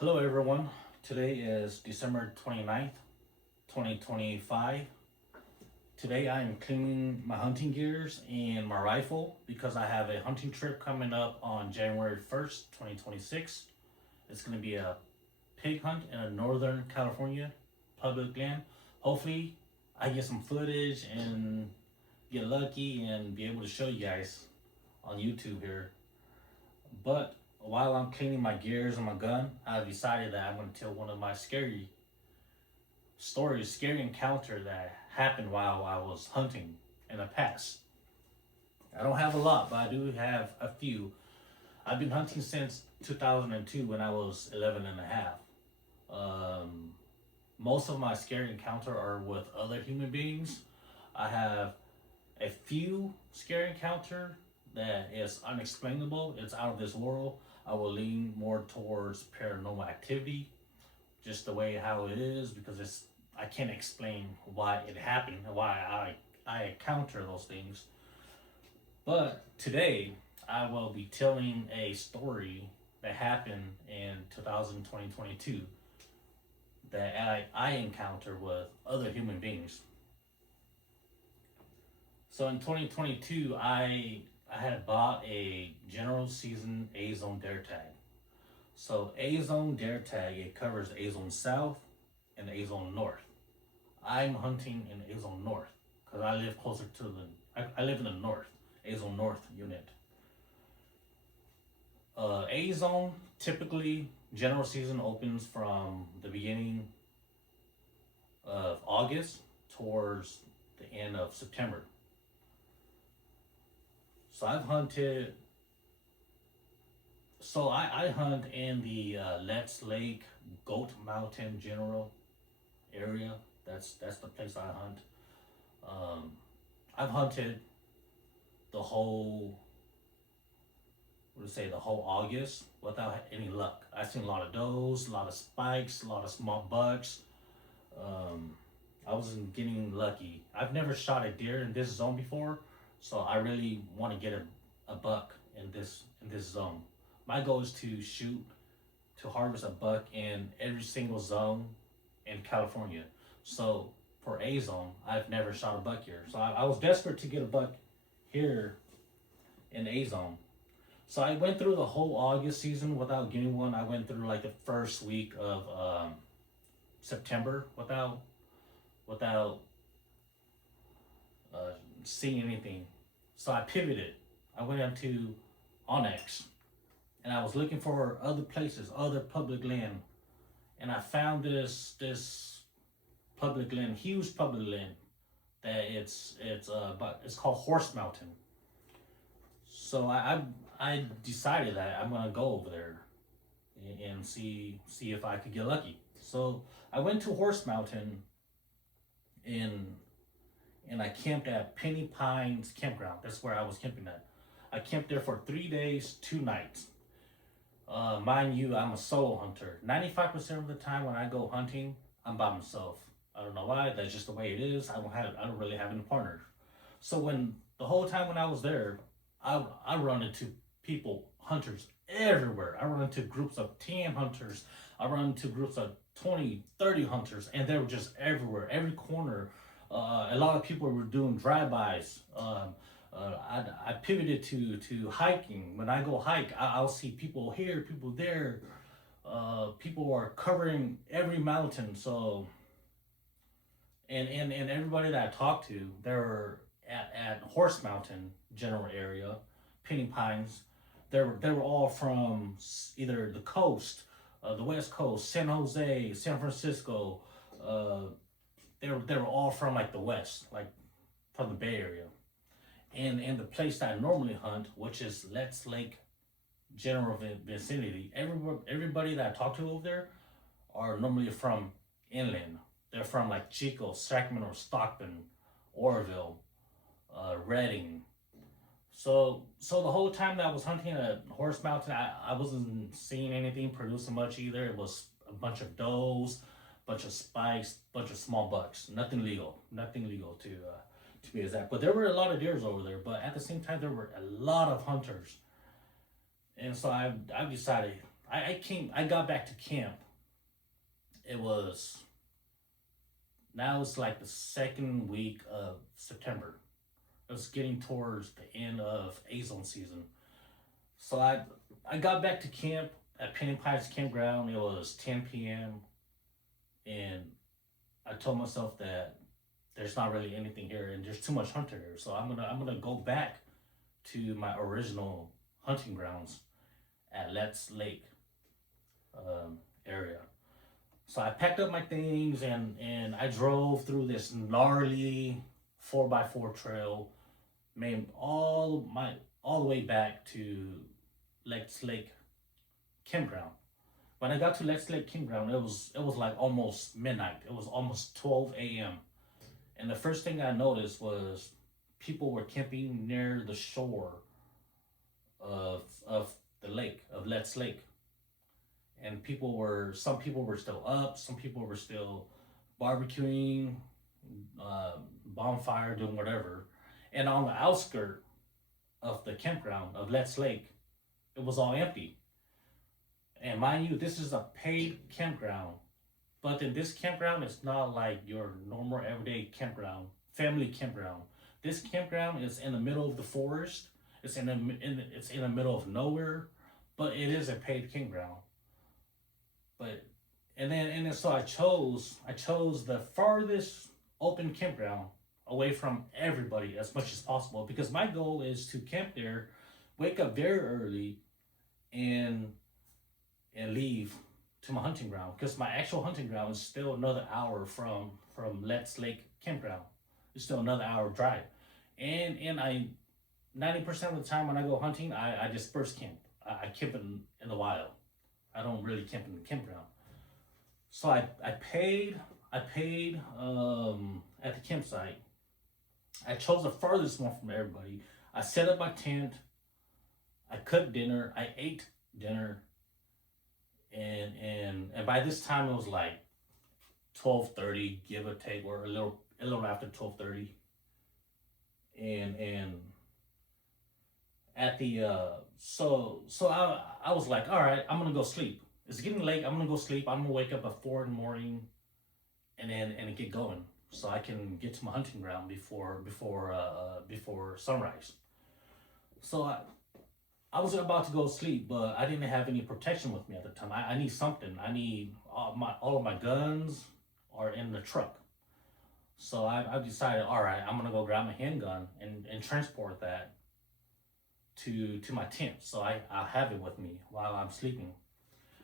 Hello everyone, today is December 29th, 2025. Today I am cleaning my hunting gears and my rifle because I have a hunting trip coming up on January 1st, 2026. It's going to be a pig hunt in a Northern California public land. Hopefully I get some footage and get lucky and be able to show you guys on YouTube here. But while I'm cleaning my gears and my gun, I decided that I'm going to tell one of my scary stories, scary encounter that happened while I was hunting in the past. I don't have a lot, but I do have a few. I've been hunting since 2002 when I was 11 and a half. Um, Most of my scary encounter are with other human beings. I have a few scary encounter that is unexplainable. It's out of this world. I will lean more towards paranormal activity, just the way how it is, because I can't explain why it happened, why I encounter those things. But today I will be telling a story that happened in 2022 that I encountered with other human beings. So in 2022, I had bought a general season A zone dare tag. So A zone dare tag, it covers A zone south and A zone north. I'm hunting in A zone north because I live closer to I live in the north, A zone north unit. A zone typically general season opens from the beginning of August towards the end of September. So I've hunted. So I hunt in the Let's Lake Goat Mountain General area. That's the place I hunt. Um, I've hunted the whole, what to say, the whole August without any luck. I've seen a lot of does, a lot of spikes, a lot of small bucks. Um, I wasn't getting lucky. I've never shot a deer in this zone before, so I really want to get a buck in this zone. My goal is to harvest a buck in every single zone in California. So for A zone, I've never shot a buck here. So I was desperate to get a buck here in A zone. So I went through the whole August season without getting one. I went through like the first week of September without seeing anything. So I pivoted. I went into Onyx and I was looking for other places, other public land, and I found this public land, huge public land that but it's called Horse Mountain. So I decided that I'm gonna go over there and see if I could get lucky. So I went to Horse Mountain in and I camped at Penny Pines campground. That's where I was camping at. I camped there for 3 days, 2 nights. Mind you, I'm a solo hunter. 95% of the time when I go hunting, I'm by myself. I don't know why. That's just the way it is. I don't really have any partners. So when the whole time when I was there, I run into people, hunters everywhere. I run into groups of 10 hunters. I run into groups of 20, 30 hunters, and they were just everywhere, every corner. A lot of people were doing drive-bys. I pivoted to hiking. When I go hike, I'll see people here, people there. People are covering every mountain. So, and everybody that I talked to, they're at Horse Mountain general area, Penny Pines. They were all from either the coast, the West Coast, San Jose, San Francisco. They were all from like the West, like from the Bay Area. And the place that I normally hunt, which is Let's Lake general vicinity, everybody that I talk to over there are normally from inland. They're from like Chico, Sacramento, Stockton, Oroville, Redding. So the whole time that I was hunting at Horse Mountain, I wasn't seeing anything producing much either. It was a bunch of does, bunch of spikes, bunch of small bucks. Nothing legal to be exact. But there were a lot of deers over there. But at the same time, there were a lot of hunters. And so I decided I got back to camp. It was, now it's like the second week of September. It was getting towards the end of A-zone season. So I got back to camp at Penny Pines Campground. It was 10 p.m. and I told myself that there's not really anything here and there's too much hunter here. So I'm gonna go back to my original hunting grounds at Let's Lake area. So I packed up my things and I drove through this gnarly 4x4 trail, made all the way back to Let's Lake Campground. When I got to Let's Lake Campground, it was like almost midnight. It was almost 12 a.m. And the first thing I noticed was people were camping near the shore of the lake of Let's Lake, and some people were still up, some people were still barbecuing, bonfire, doing whatever. And on the outskirt of the campground of Let's Lake, it was all empty. And mind you, this is a paid campground. But in this campground, it's not like your normal everyday campground, family campground. This campground is in the middle of the forest. It's in the middle of nowhere, but it is a paid campground. But and then so I chose the farthest open campground away from everybody as much as possible because my goal is to camp there, wake up very early, and leave to my hunting ground because my actual hunting ground is still another hour from Let's Lake Campground. It's still another hour drive, and I 90% of the time when I go hunting, I disperse camp. I camp in the wild. I don't really camp in the campground. So I paid at the campsite. I chose the farthest one from everybody. I set up my tent. I cooked dinner. I ate dinner. And by this time it was like 12:30, give or take, or a little after 12:30. And at the so I was like, all right, I'm gonna go sleep. It's getting late. I'm gonna go sleep. I'm gonna wake up at 4 in the morning, and get going so I can get to my hunting ground before sunrise. So I was about to go to sleep, but I didn't have any protection with me at the time. I need something. I need all of my guns are in the truck. So I decided, all right, I'm gonna go grab my handgun and transport that to my tent. So I'll have it with me while I'm sleeping.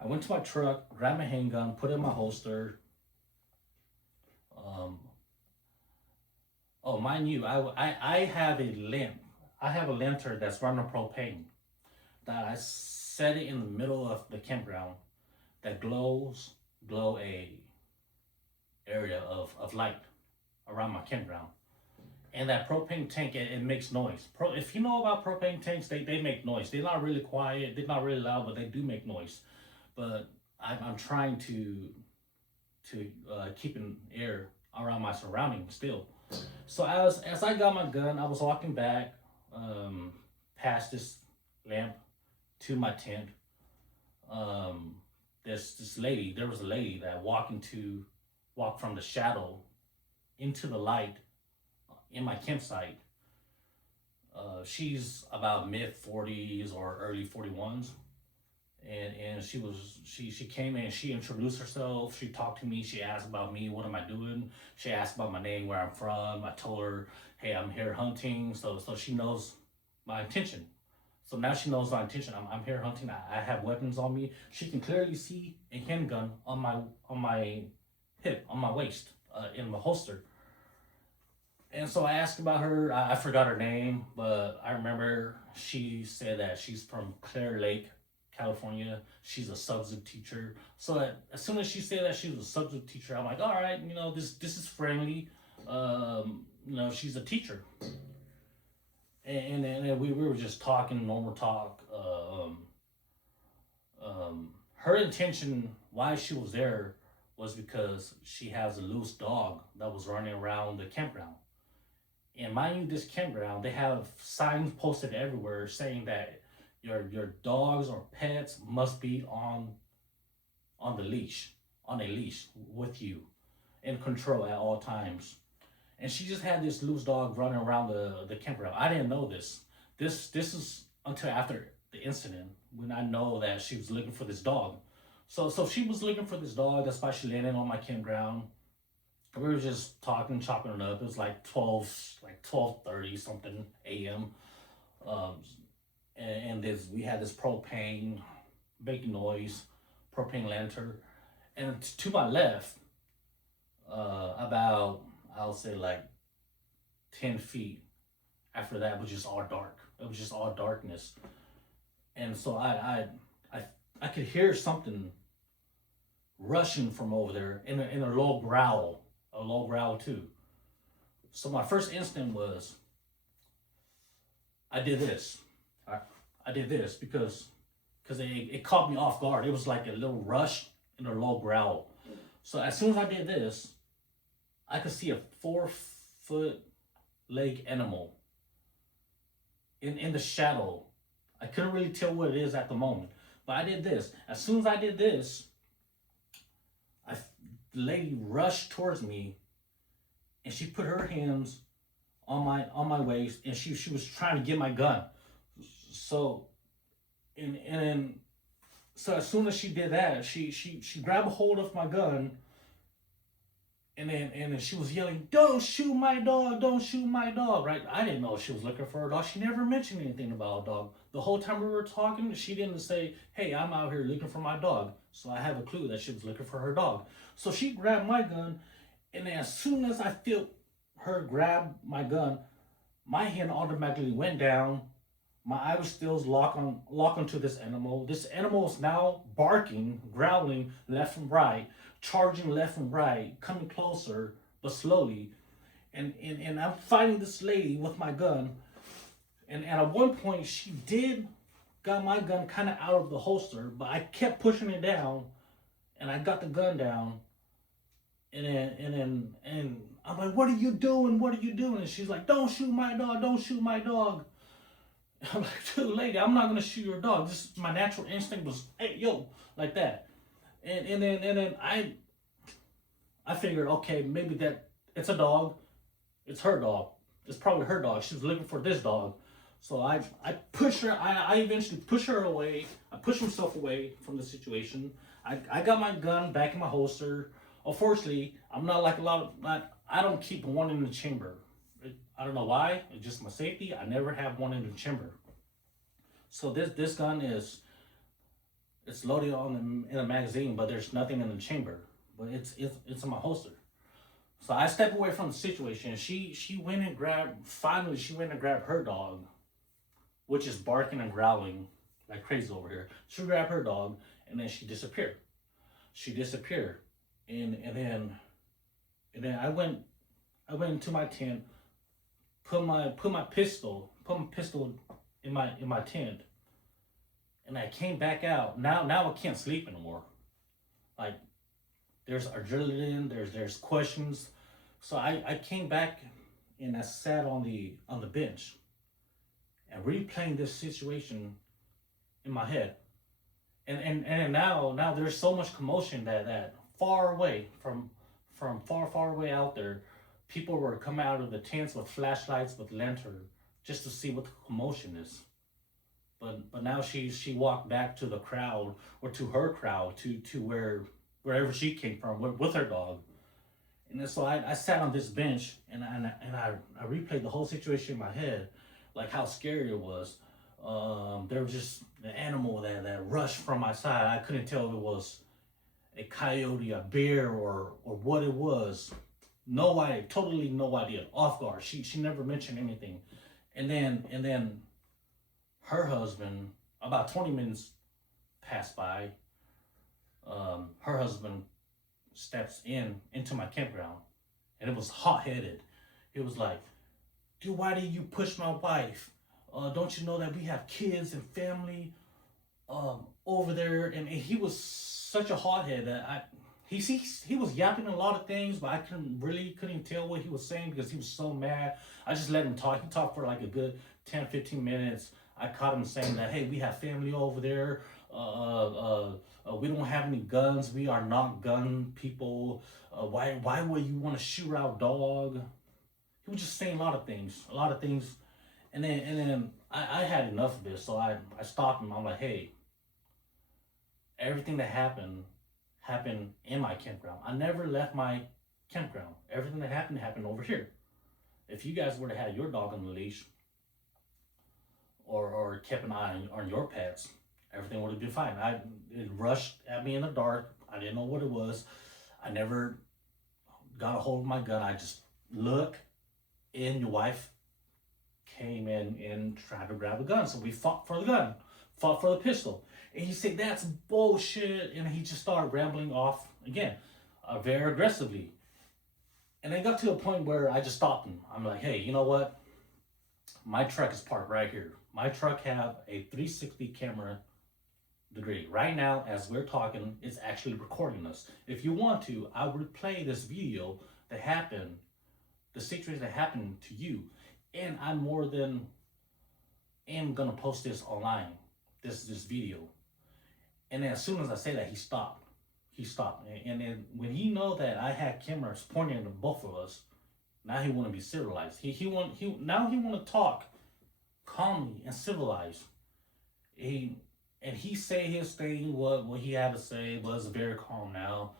I went to my truck, grabbed my handgun, put it in my holster. Um, oh, mind you, I have a lamp. I have a lantern that's running propane that I set it in the middle of the campground that glow a area of light around my campground. And that propane tank, it makes noise. If you know about propane tanks, they make noise. They're not really quiet, they're not really loud, but they do make noise. But I'm trying to keep an air around my surroundings still. So as I got my gun, I was walking back past this lamp to my tent. There was a lady that walked from the shadow into the light in my campsite. She's about mid 40s or early 41s, and she came in. She introduced herself. She talked to me. She asked about me. What am I doing? She asked about my name, where I'm from. I told her, hey, I'm here hunting. So she knows my intention. So now she knows my intention. I'm here hunting. I have weapons on me. She can clearly see a handgun on my hip, on my waist, in my holster. And so I asked about her. I forgot her name, but I remember she said that she's from Clear Lake, California. She's a substitute teacher. So as soon as she said that she was a substitute teacher, I'm like, all right, this is friendly. She's a teacher. And we were just talking, normal talk. Her intention, why she was there, was because she has a loose dog that was running around the campground. And mind you, this campground, they have signs posted everywhere saying that your dogs or pets must be on the leash, on a leash with you, in control at all times. And she just had this loose dog running around the campground. I didn't know this. This is until after the incident when I know that she was looking for this dog. So she was looking for this dog. That's why she landed on my campground. We were just talking, chopping it up. It was like 12:30 something a.m. Um, and this we had this propane making noise, propane lantern, and to my left, about I'll say like 10 feet after that was just all dark. It was just all darkness, and so I I could hear something rushing from over there in a low growl too. So my first instinct was I did this. I, I did this because it caught me off guard. It was like a little rush and a low growl. So as soon as I did this, I could see a 4 foot leg animal in the shadow. I couldn't really tell what it is at the moment, but I did this. As soon as I did this, I the lady rushed towards me, and she put her hands on my waist, and she was trying to get my gun. So and so as soon as she did that, she grabbed a hold of my gun, and then she was yelling, "Don't shoot my dog! Don't shoot my dog!" Right? I didn't know she was looking for a dog. She never mentioned anything about a dog. The whole time we were talking, she didn't say, "Hey, I'm out here looking for my dog." So I have a clue that she was looking for her dog. So she grabbed my gun, and then as soon as I felt her grab my gun, my hand automatically went down. My eye was still locked onto this animal. This animal is now barking, growling left and right, charging left and right, coming closer but slowly. And I'm fighting this lady with my gun. And at one point she did got my gun kind of out of the holster, but I kept pushing it down, and I got the gun down. And I'm like, "What are you doing? What are you doing?" And she's like, "Don't shoot my dog! Don't shoot my dog!" I'm like, "Dude, lady, I'm not gonna shoot your dog. This my natural instinct was, hey, yo, like that." And then I figured, okay, maybe that it's a dog. It's her dog. It's probably her dog. She was looking for this dog. So I push her. I eventually push her away. I push myself away from the situation. I got my gun back in my holster. Unfortunately, I'm not like a lot of. I don't keep one in the chamber. I don't know why. It's just my safety. I never have one in the chamber. So this gun is it's loaded in a magazine, but there's nothing in the chamber. But it's in my holster. So I step away from the situation. She went and grabbed. Finally, she went and grabbed her dog, which is barking and growling like crazy over here. She grabbed her dog, and then she disappeared. She disappeared, and then I went into my tent, put my pistol in my tent, and I came back out. Now I can't sleep anymore. Like there's adrenaline, there's questions. So I came back and I sat on the bench and replaying this situation in my head. And now there's so much commotion that far away from far away out there, people were coming out of the tents with flashlights, with lantern, just to see what the commotion is. But now she walked back to the crowd, or to her crowd, to wherever she came from with her dog. And then so I sat on this bench, and I replayed the whole situation in my head, like how scary it was. There was just an animal that rushed from my side. I couldn't tell if it was a coyote, a bear, or what it was. No idea, totally no idea. Off guard. She never mentioned anything. And then her husband, about 20 minutes passed by. Her husband steps into my campground, and it was hot headed. It was like, "Dude, why did you push my wife? Don't you know that we have kids and family over there?" And he was such a hothead that he was yapping a lot of things, but I couldn't tell what he was saying because he was so mad. I just let him talk. He talked for like a good 10-15 minutes, I caught him saying that, hey, we have family over there. We don't have any guns. We are not gun people. Why would you want to shoot our dog? He was just saying a lot of things. And then I had enough of this, so I stopped him. I'm like, hey, everything that happened in my campground. I never left my campground. Everything that happened over here. If you guys were to have your dog on the leash, or kept an eye on your pets, everything would have been fine. It rushed at me in the dark. I didn't know what it was. I never got a hold of my gun. I just look, and your wife came in and tried to grab a gun. So we fought for the gun, fought for the pistol. And he said, that's bullshit. And he just started rambling off again, very aggressively. And it got to a point where I just stopped him. I'm like, hey, you know what? My truck is parked right here. My truck have a 360 camera degree. Right now, as we're talking, it's actually recording us. If you want to, I will play this video that happened, the situation that happened to you. And I'm more than am gonna post this online, this video. And then as soon as I say that, he stopped. He stopped. And then when he know that I had cameras pointing at both of us, now he want to be civilized. Now he want to talk calmly and civilized. He say his thing. What he had to say was very calm. Now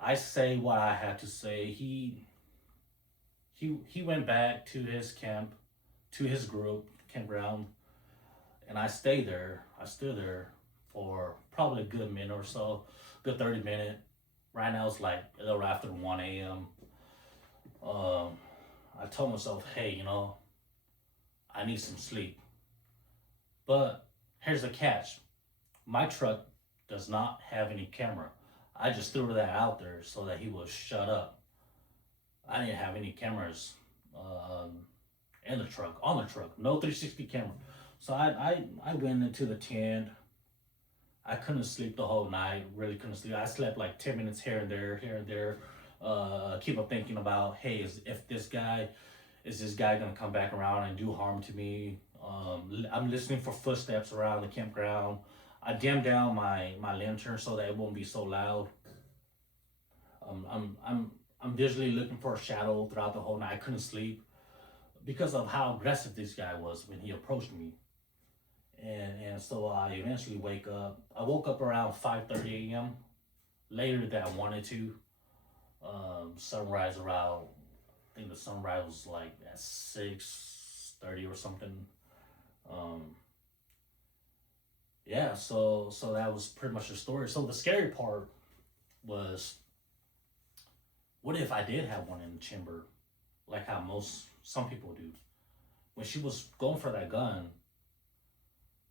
I say what I had to say. He went back to his camp, to his group campground, and I stayed there. I stood there for probably a good minute or so, good 30 minutes. Right now it's like a little after 1 a.m. I told myself, hey, I need some sleep. But here's the catch. My truck does not have any camera. I just threw that out there so that he would shut up. I didn't have any cameras in the truck, on the truck. No 360 camera. So I went into the tent. I couldn't sleep the whole night, really couldn't sleep. I slept like 10 minutes here and there. Keep on thinking about, hey, is this guy gonna come back around and do harm to me? I'm listening for footsteps around the campground. I dimmed down my lantern so that it won't be so loud. I'm visually looking for a shadow throughout the whole night. I couldn't sleep because of how aggressive this guy was when he approached me. And so I eventually wake up. I woke up around 5:30 a.m. later than I wanted to. Sunrise around, I think the sunrise was like at 6:30 or something. Yeah, so that was pretty much the story. So the scary part was, what if I did have one in the chamber, like how some people do? When she was going for that gun,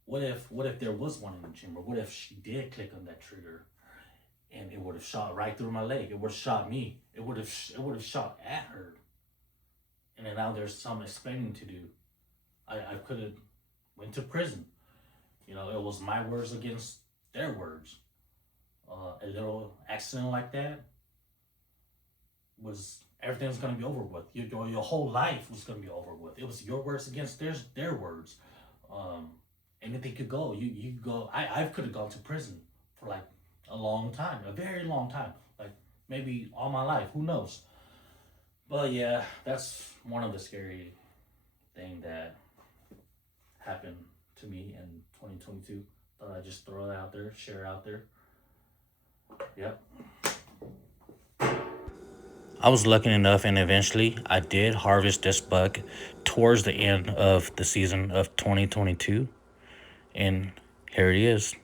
what if there was one in the chamber? What if she did click on that trigger, and it would have shot right through my leg? It would have shot me. It would have shot at her. And then now there's some explaining to do. I could have went to prison. It was my words against their words. A little accident like that was, everything's gonna be over with. Your whole life was gonna be over with. It was your words against their words. Anything could go. You go. I could have gone to prison for like a long time, a very long time, like maybe all my life. Who knows? But yeah, that's one of the scary thing that happened to me in 2022. Thought I'd just throw it out there, share it out there. Yep. I was lucky enough, and eventually I did harvest this buck towards the end of the season of 2022. And here it is.